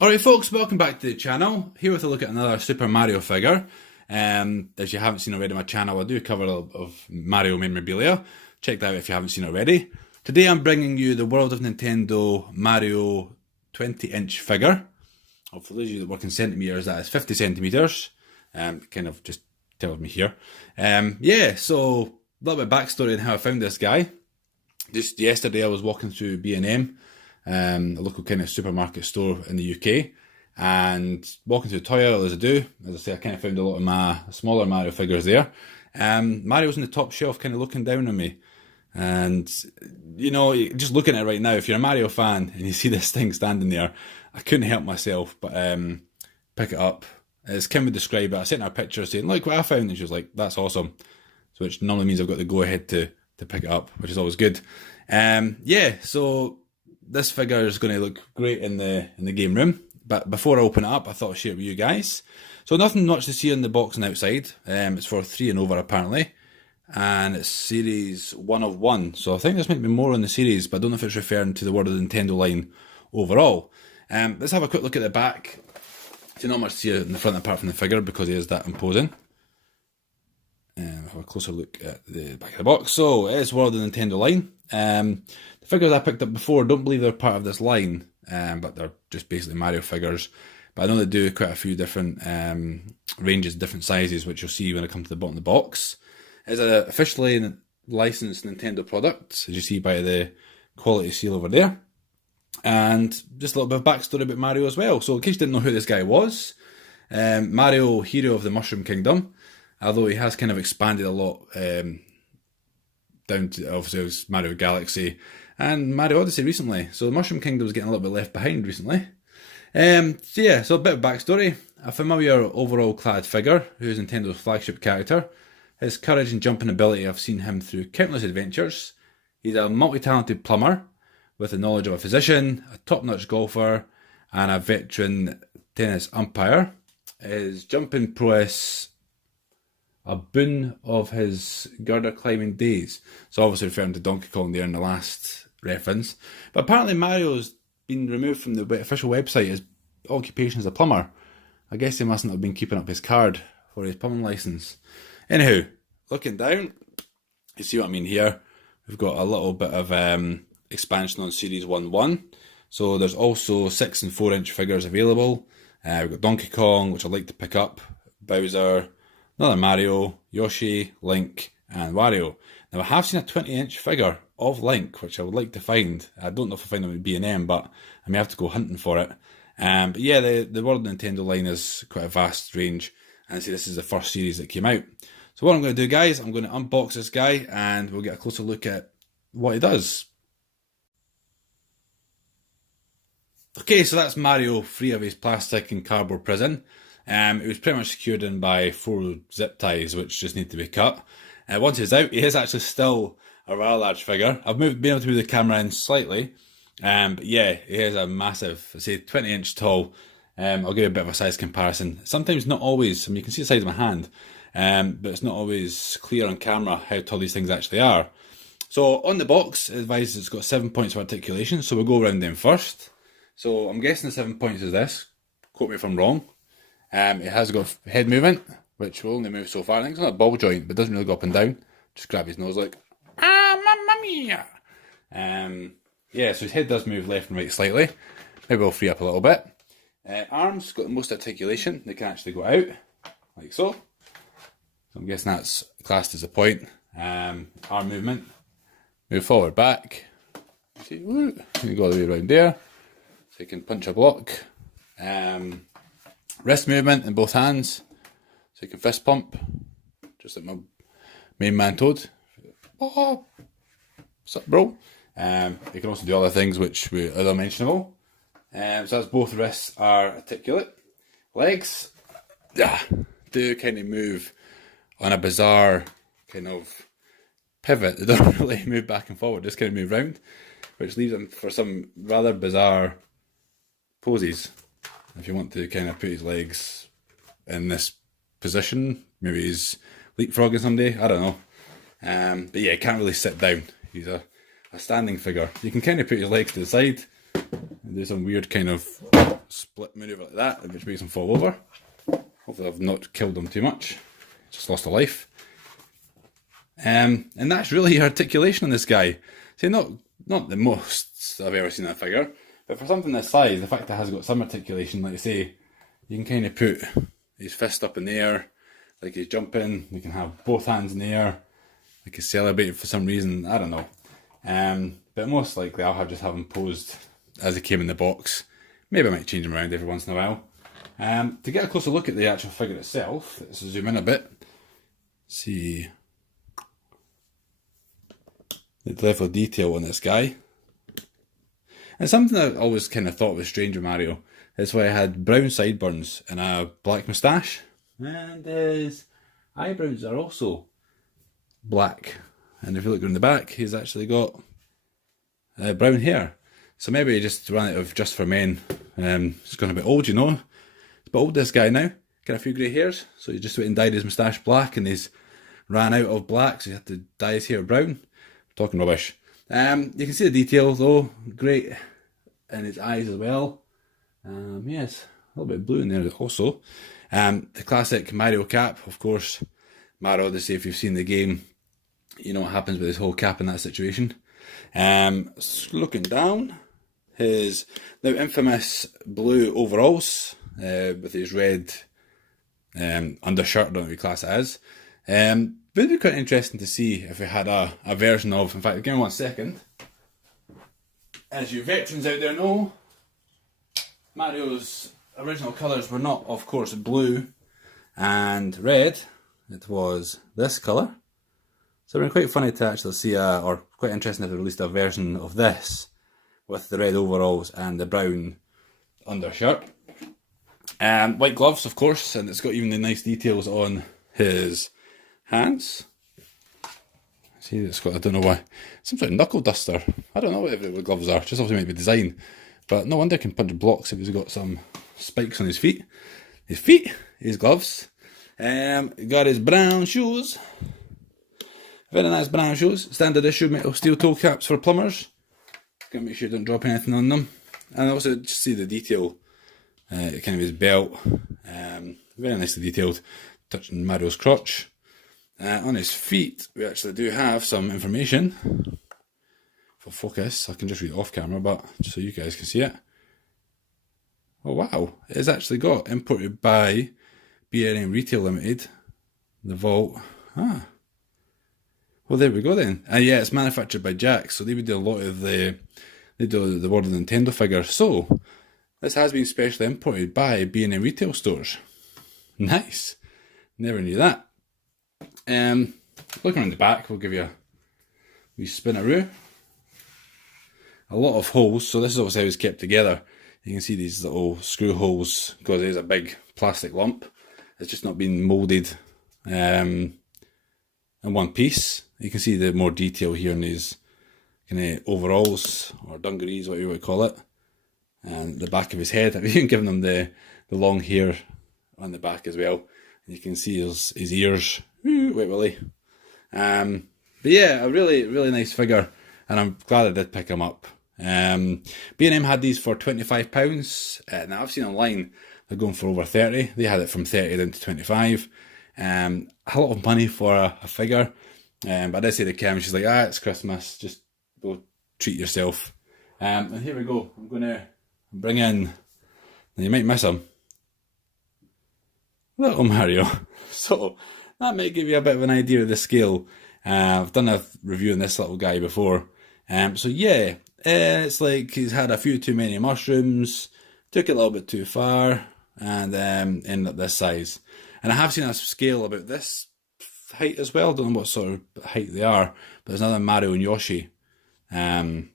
Alright folks, welcome back to the channel. Here with a look at another Super Mario figure. As you haven't seen already on my channel, I do cover a lot of Mario memorabilia. Check that out if you haven't seen it already. Today I'm bringing you the World of Nintendo Mario 20-inch figure. For those of you that work in centimetres, that is 50 centimetres. Kind of just tells me here. Yeah, so a little bit of backstory on how I found this guy. Just yesterday I was walking through B&M, a local kind of supermarket store in the UK, and walking through the toy aisle as I do. As I say, I kind of found a lot of my smaller Mario figures there. Mario was on the top shelf kind of looking down on me. And, you know, just looking at it right now, if you're a Mario fan and you see this thing standing there, I couldn't help myself but pick it up. As Kim would describe it, I sent her a picture saying, look what I found, and she was like, that's awesome. So which normally means I've got the go-ahead to pick it up, which is always good. Yeah, so this figure is going to look great in the game room. But before I open it up, I thought I'd share it with you guys. So nothing much to see on the box and outside. It's for 3 and over apparently. And it's series 1 of 1. So I think this might be more on the series, but I don't know if it's referring to the World of Nintendo line overall. Let's have a quick look at the back. So not much to see in the front apart from the figure because it is that imposing. Have a closer look at the back of the box. So it is World of Nintendo line. The figures I picked up before, don't believe they're part of this line, but they're just basically Mario figures. But I know they do quite a few different ranges, different sizes, which you'll see when I come to the bottom of the box. It's an officially licensed Nintendo product, as you see by the quality seal over there. And just a little bit of backstory about Mario as well. So in case you didn't know who this guy was, Mario, hero of the Mushroom Kingdom, although he has kind of expanded a lot down to, obviously, it was Mario Galaxy and Mario Odyssey recently. So the Mushroom Kingdom was getting a little bit left behind recently. So yeah, so a bit of backstory. A familiar overall clad figure who is Nintendo's flagship character. His courage and jumping ability, I've seen him through countless adventures. He's a multi-talented plumber with the knowledge of a physician, a top-notch golfer, and a veteran tennis umpire. His jumping prowess, a boon of his girder climbing days. So obviously referring to Donkey Kong there in the last reference. But apparently Mario's been removed from the official website. His occupation as a plumber. I guess he mustn't have been keeping up his card for his plumbing license. Anyhow, looking down, you see what I mean here. We've got a little bit of expansion on Series 1-1. So there's also 6 and 4 inch figures available. We've got Donkey Kong, which I'd like to pick up, Bowser, another Mario, Yoshi, Link, and Wario. Now I have seen a 20-inch figure of Link, which I would like to find. I don't know if I find them at B&M, but I may have to go hunting for it. But yeah, the World Nintendo line is quite a vast range, and see this is the first series that came out. So what I'm going to do, guys, I'm going to unbox this guy, and we'll get a closer look at what he does. Okay, so that's Mario free of his plastic and cardboard prison. It was pretty much secured in by 4 zip ties, which just need to be cut. Once he's out, he is actually still a rather large figure. I've been able to move the camera in slightly, but yeah, he is a massive, I say 20-inch tall. I'll give you a bit of a size comparison. Sometimes not always, I mean, you can see the size of my hand, but it's not always clear on camera how tall these things actually are. So on the box, it advises it's got 7 points of articulation, so we'll go around them first. So I'm guessing the 7 points is this. Quote me if I'm wrong. It has got head movement, which will only move so far. I think it's not a ball joint, but it doesn't really go up and down. Just grab his nose like, ah, mamma mia. Yeah, so his head does move left and right slightly. Maybe we'll free up a little bit. Arms got the most articulation. They can actually go out, like so. So I'm guessing that's classed as a point. Arm movement. Move forward, back. See, woo. You go all the way around there. So you can punch a block. Wrist movement in both hands. So you can fist pump. Just like my main man Toad. Oh, what's up, bro? You can also do other things which are other mentionable. So that's both wrists are articulate. Legs, do kind of move on a bizarre kind of pivot. They don't really move back and forward, just kind of move round, which leaves them for some rather bizarre poses. If you want to kind of put his legs in this position, maybe he's leapfrogging someday, I don't know. But yeah, he can't really sit down. He's a standing figure. You can kind of put his legs to the side and do some weird kind of split maneuver like that, which makes him fall over. Hopefully I've not killed him too much. Just lost a life. And that's really articulation on this guy. See, not the most I've ever seen in a figure, but for something this size, the fact that it has got some articulation, like I say, you can kind of put his fist up in the air, like he's jumping. You can have both hands in the air, like he's celebrating for some reason. I don't know. But most likely I'll just have him posed as he came in the box. Maybe I might change him around every once in a while. To get a closer look at the actual figure itself, let's zoom in a bit. See the level of detail on this guy. And something that I always kind of thought was strange with Mario is why I had brown sideburns and a black moustache. And his eyebrows are also black. And if you look in the back, he's actually got brown hair. So maybe he just ran out of Just for Men. He's gone a bit old, you know. He's a bit old, this guy now. Got a few grey hairs. So he just went and dyed his moustache black, and he's ran out of black, so he had to dye his hair brown. Talking rubbish. You can see the detail though, great in his eyes as well. Yes, a little bit of blue in there also. The classic Mario cap, of course. Mario Odyssey, if you've seen the game, you know what happens with his whole cap in that situation. Looking down, his now infamous blue overalls with his red undershirt, I don't know what your class it is. It would be quite interesting to see if it had a version of, in fact, give me 1 second. As you veterans out there know, Mario's original colours were not, of course, blue and red. It was this colour. So it would be quite funny to actually see or quite interesting if they released a version of this with the red overalls and the brown undershirt. White gloves, of course, and it's got even the nice details on his hands. See, it's got, I don't know why, some sort of knuckle duster. I don't know whatever the gloves are, just obviously might be design. But no wonder he can punch blocks if he's got some spikes on his feet. His gloves. Got his brown shoes. Very nice brown shoes. Standard issue metal steel toe caps for plumbers. Gotta make sure you don't drop anything on them. And also just see the detail, kind of his belt. Very nicely detailed, touching Mario's crotch. On his feet, we actually do have some information. For focus, I can just read it off camera, but just so you guys can see it. Oh wow, it is actually got imported by BNM Retail Limited. The Vault. Well, there we go then. And yeah, it's manufactured by Jakks, so they would do a lot of they do the World of Nintendo figures. So this has been specially imported by B&M Retail stores. Nice. Never knew that. Looking around the back, we'll give you a wee spinaroo. A lot of holes, so this is obviously how it's kept together. You can see these little screw holes because it is a big plastic lump. It's just not been moulded in one piece. You can see the more detail here in these kind of overalls or dungarees, whatever you would call it. And the back of his head, I've even given him the long hair on the back as well. And you can see his ears. Wait, Willie. But yeah, a really, really nice figure, and I'm glad I did pick him up. B&M had these for £25. Now I've seen online they're going for over 30. They had it from 30 down to 25. A lot of money for a figure. But I did say to Kim, she's like, it's Christmas, just go treat yourself. And here we go. I'm going to bring in, and you might miss him, little Mario. So that might give you a bit of an idea of the scale. I've done a review on this little guy before. So yeah, it's like he's had a few too many mushrooms, took it a little bit too far, and ended up this size. And I have seen a scale about this height as well. Don't know what sort of height they are, but there's another Mario and Yoshi. I'm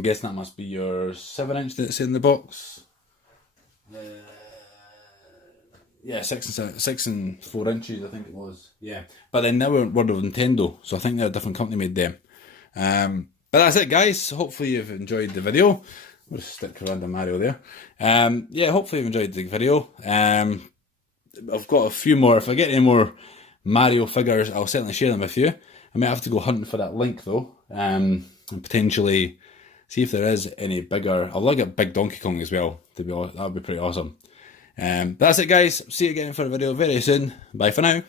guessing that must be your 7-inch that's in the box. Yeah, 6 and 4 inches, I think it was. Yeah, but they never World of Nintendo, so I think they're a different company made them. But that's it, guys. Hopefully you've enjoyed the video. We'll just stick to random Mario there. Yeah, hopefully you've enjoyed the video. I've got a few more. If I get any more Mario figures, I'll certainly share them with you. I might have to go hunting for that link though, and potentially See if there is any bigger. I'll look at Big Donkey Kong as well, to be honest. That would be pretty awesome. But that's it, guys. See you again for a video very soon. Bye for now.